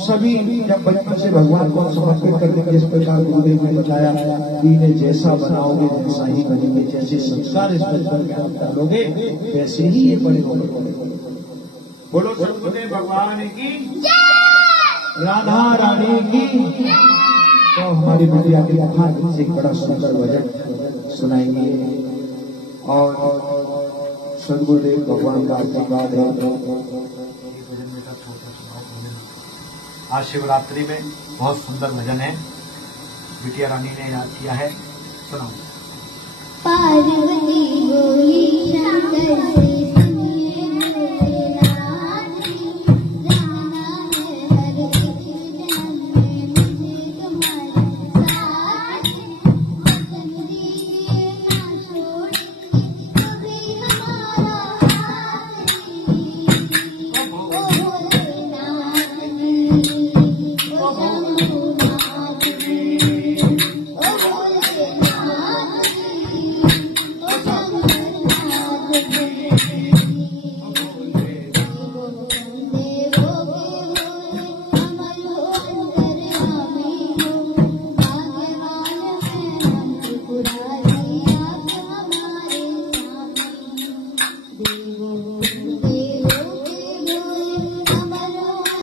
सभी जब बचपन से भगवान को समर्पित करके जिस प्रकार गुरुदेव ने बताया कि इन्हें जैसा बनाओगे वैसा ही बनेंगे, जैसे संस्कार इस बचपन में आप डालोगे वैसे ही ये बड़े होंगे। बोलो सतगुरुदेव भगवान की राधा रानी की। तो हमारी बिटिया के कथा से बड़ा सुंदर भजन सुनाएंगे और सदगुरुदेव भगवान का आशीर्वाद है। आज शिवरात्रि में बहुत सुंदर भजन है, बिटिया रानी ने याद किया है, सुनाओ। पार्वती बोली शंकर